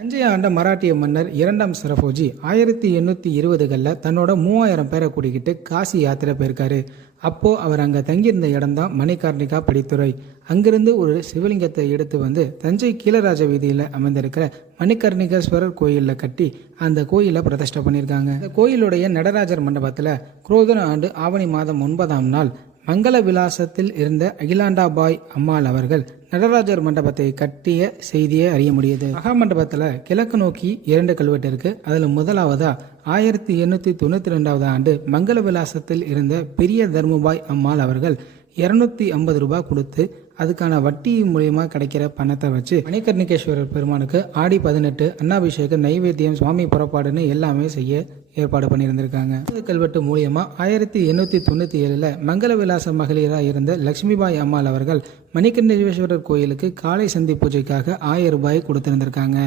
தஞ்சை ஆண்ட மராட்டிய மன்னர் இரண்டாம் சரபோஜி 1820களில் தன்னோட 3000 பேரை கூட்டிக்கிட்டு காசி யாத்திரை போயிருக்காரு. அப்போ அவர் அங்கே தங்கியிருந்த இடம் தான் மணிகர்ணிகா படித்துறை. அங்கிருந்து ஒரு சிவலிங்கத்தை எடுத்து வந்து தஞ்சை கீழராஜ வீதியில் அமைந்திருக்கிற மணிகர்ணிகேஸ்வரர் கோயிலில் கட்டி அந்த கோயிலை பிரதிஷ்டை பண்ணியிருக்காங்க. இந்த கோயிலுடைய நடராஜர் மண்டபத்தில் குரோதன ஆண்டு ஆவணி மாதம் 9ஆம் நாள் மங்கள விலாசத்தில் இருந்த அகிலாண்டாபாய் அம்மாள் அவர்கள் நடராஜர் மண்டபத்தை கட்டிய செய்தியை அறிய முடியுது. மகா மண்டபத்தில் கிழக்கு நோக்கி 2 கல்வெட்டு இருக்கு. அதில் முதலாவதா 1892 ஆண்டு மங்கள விலாசத்தில் இருந்த பெரிய தர்மபாய் அம்மாள் அவர்கள் 250 ரூபாய் கொடுத்து அதுக்கான வட்டி மூலியமா கிடைக்கிற பணத்தை வச்சு மணிகர்ணிகேஸ்வரர் பெருமானுக்கு ஆடி 18 அன்னாபிஷேகம், நைவேத்தியம், சுவாமி புறப்பாடுன்னு எல்லாமே செய்ய ஏற்பாடு பண்ணியிருந்திருக்காங்க. கல்வெட்டு மூலியமா 1897 மங்கள விலாச மகளிராக இருந்த லட்சுமிபாய் அம்மாள் அவர்கள் மணிகர்ணிகேஸ்வரர் கோயிலுக்கு காலை சந்தி பூஜைக்காக 1000 ரூபாய் கொடுத்திருந்திருக்காங்க.